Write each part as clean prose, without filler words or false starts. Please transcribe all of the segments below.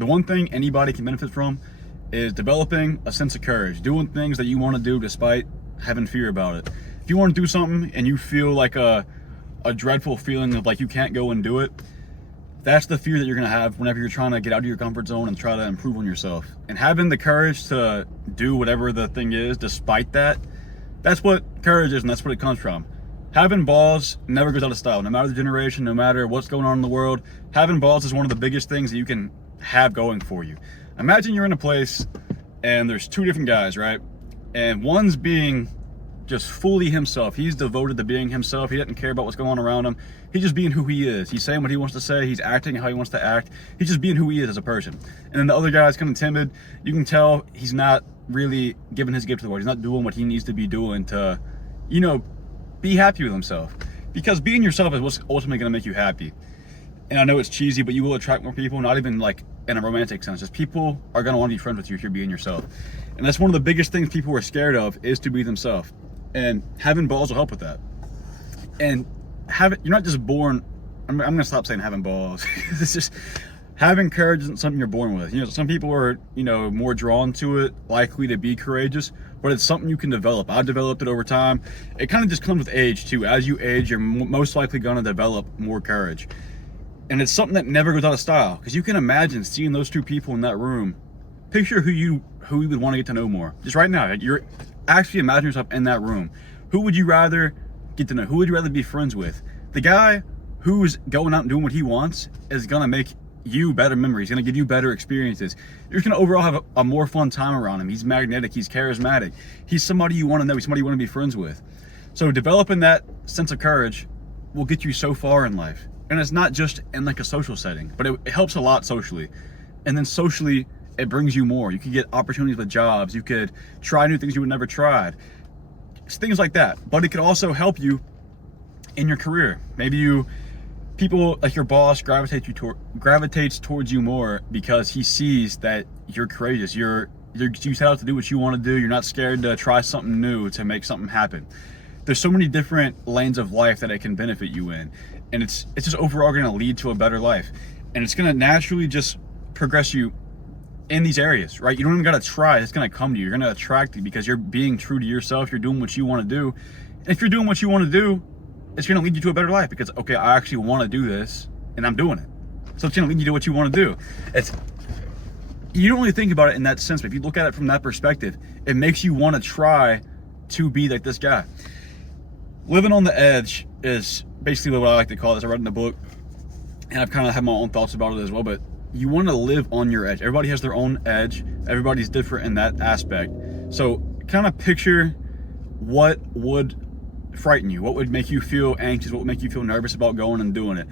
The one thing anybody can benefit from is developing a sense of courage, doing things that you want to do despite having fear about it. If you want to do something and you feel like a dreadful feeling of like you can't go and do it, that's the fear that you're going to have whenever you're trying to get out of your comfort zone and try to improve on yourself. And having the courage to do whatever the thing is despite that, that's what courage is, and that's what it comes from. Having balls never goes out of style. No matter the generation, no matter what's going on in the world, having balls is one of the biggest things that you can have going for you. Imagine you're in a place and there's two different guys, right? And one's being just fully himself. He's devoted to being himself. He doesn't care about what's going on around him. He's just being who he is. He's saying what he wants to say. He's acting how he wants to act. He's just being who he is as a person. And then the other guy's kind of timid. You can tell he's not really giving his gift to the world. He's not doing what he needs to be doing to, be happy with himself. Because being yourself is what's ultimately going to make you happy. And I know it's cheesy, but you will attract more people, not even like in a romantic sense. Just people are going to want to be friends with you if you're being yourself. And that's one of the biggest things people are scared of, is to be themselves. And having balls will help with that. And you're not just born, I'm going to stop saying having balls. It's just, having courage isn't something you're born with. Some people are, more drawn to it, likely to be courageous, but it's something you can develop. I've developed it over time. It kind of just comes with age too. As you age, you're most likely going to develop more courage. And it's something that never goes out of style, because you can imagine seeing those two people in that room. Picture who you would want to get to know more. Just right now, you're actually imagine yourself in that room. Who would you rather get to know? Who would you rather be friends with? The guy who's going out and doing what he wants is going to make you better memories, going to give you better experiences. You're going to overall have a more fun time around him. He's magnetic, he's charismatic, he's somebody you want to know, he's somebody you want to be friends with. So developing that sense of courage will get you so far in life. And it's not just in like a social setting, but it helps a lot socially. And then socially, it brings you more. You could get opportunities with jobs, you could try new things you would never tried, things like that. But it could also help you in your career. Maybe people like your boss gravitates towards you more because he sees that you're courageous. You set out to do what you want to do. You're not scared to try something new to make something happen. There's so many different lanes of life that it can benefit you in, and it's just overall going to lead to a better life, and it's going to naturally just progress you in these areas, right? You don't even got to try. It's going to come to you. You're going to attract it because you're being true to yourself. You're doing what you want to do, and if you're doing what you want to do, it's going to lead you to a better life, because okay, I actually want to do this and I'm doing it. So it's going to lead you to what you want to do. You don't really think about it in that sense, but if you look at it from that perspective, it makes you want to try to be like this guy. Living on the edge is basically what I like to call this. I read in the book, and I've kind of had my own thoughts about it as well, but you want to live on your edge. Everybody has their own edge. Everybody's different in that aspect. So kind of picture what would frighten you, what would make you feel anxious, what would make you feel nervous about going and doing it.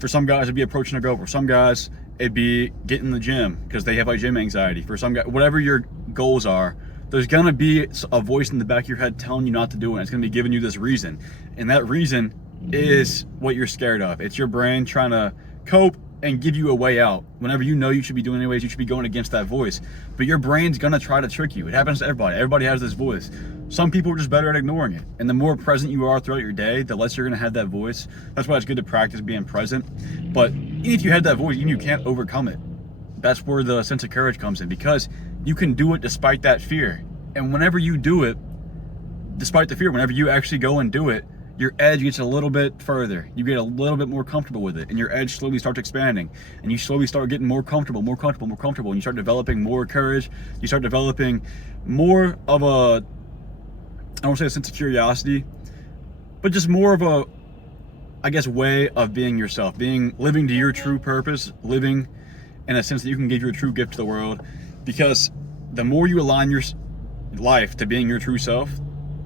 For some guys, it'd be approaching a girl. For some guys, it'd be getting in the gym because they have like gym anxiety. For some guys, whatever your goals are, there's gonna be a voice in the back of your head telling you not to do it. It's gonna be giving you this reason, and that reason is what you're scared of. It's your brain trying to cope and give you a way out. Whenever you know you should be doing anyways, you should be going against that voice. But your brain's gonna try to trick you. It happens to everybody. Everybody has this voice. Some people are just better at ignoring it. And the more present you are throughout your day, the less you're gonna have that voice. That's why it's good to practice being present. But even if you had that voice, even if you can't overcome it, that's where the sense of courage comes in, because you can do it despite that fear. And whenever you do it, despite the fear, whenever you actually go and do it, your edge gets a little bit further. You get a little bit more comfortable with it, and your edge slowly starts expanding, and you slowly start getting more comfortable, and you start developing more courage. You start developing more of a, I don't want to say a sense of curiosity, but just more of a, I guess, way of being yourself, living to your true purpose, living in a sense that you can give your true gift to the world. Because the more you align your life to being your true self,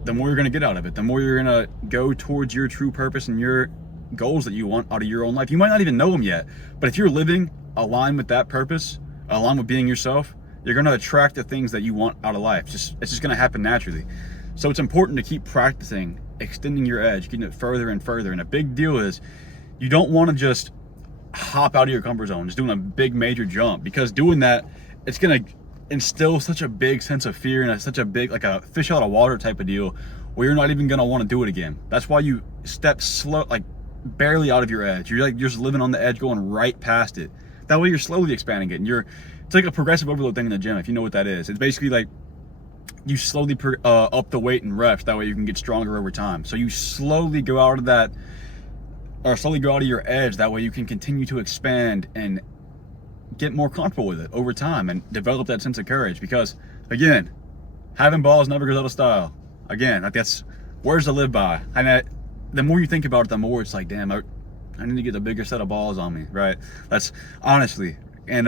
the more you're going to get out of it, the more you're going to go towards your true purpose and your goals that you want out of your own life. You might not even know them yet, but if you're living aligned with that purpose, aligned with being yourself, you're going to attract the things that you want out of life. It's just going to happen naturally. So it's important to keep practicing, extending your edge, getting it further and further. And a big deal is you don't want to just hop out of your comfort zone, just doing a big major jump, because doing that, it's going to instill such a big sense of fear and such a big, like a fish out of water type of deal, where you're not even going to want to do it again. That's why you step slow, like barely out of your edge. You're like just living on the edge, going right past it. That way you're slowly expanding it. And it's like a progressive overload thing in the gym, if you know what that is. It's basically like you slowly up the weight and reps. That way you can get stronger over time. So you slowly go out of that, or slowly go out of your edge. That way you can continue to expand and get more comfortable with it over time and develop that sense of courage. Because again, having balls never goes out of style. Again, that's words to live by. And the more you think about it, the more it's like, damn, I need to get a bigger set of balls on me, right? That's honestly, and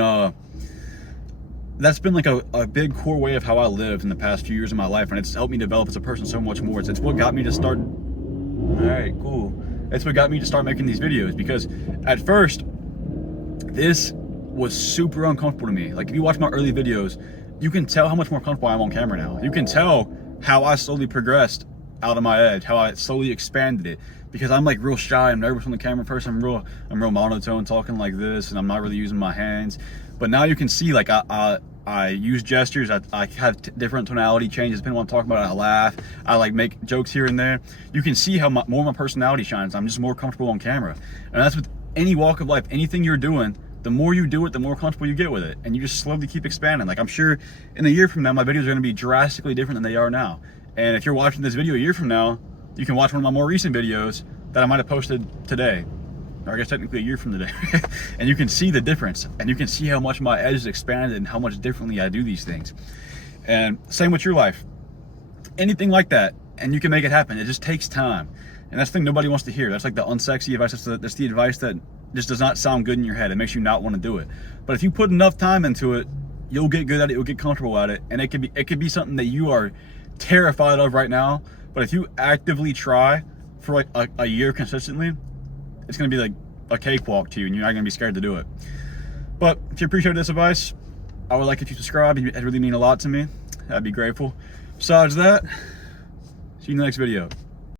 that's been like a big core way of how I lived in the past few years of my life, and it's helped me develop as a person so much more. It's what got me to start. All right, cool. It's what got me to start making these videos, because at first, this was super uncomfortable to me. Like if you watch my early videos, you can tell how much more comfortable I am on camera now. You can tell how I slowly progressed out of my edge, how I slowly expanded it, because I'm like real shy and nervous on the camera first. I'm real monotone talking like this, and I'm not really using my hands. But now you can see, like I use gestures, I have different tonality changes depending on what I'm talking about. I laugh, I like make jokes here and there. You can see how more my personality shines. I'm just more comfortable on camera. And that's with any walk of life, anything you're doing. The more you do it, the more comfortable you get with it, and you just slowly keep expanding. Like I'm sure in a year from now, my videos are gonna be drastically different than they are now. And if you're watching this video a year from now, you can watch one of my more recent videos that I might have posted today, or I guess technically a year from today. And you can see the difference, and you can see how much my edge has expanded and how much differently I do these things. And same with your life, anything like that, and you can make it happen. It just takes time, and that's the thing nobody wants to hear. That's like the unsexy advice. That's the advice that just does not sound good in your head. It makes you not want to do it. But if you put enough time into it, you'll get good at it, you'll get comfortable at it, and it could be something that you are terrified of right now. But if you actively try for like a year consistently, it's gonna be like a cakewalk to you, and you're not gonna be scared to do it. But if you appreciate this advice, I would like if you subscribe. It'd really mean a lot to me. I'd be grateful. Besides that, see you in the next video.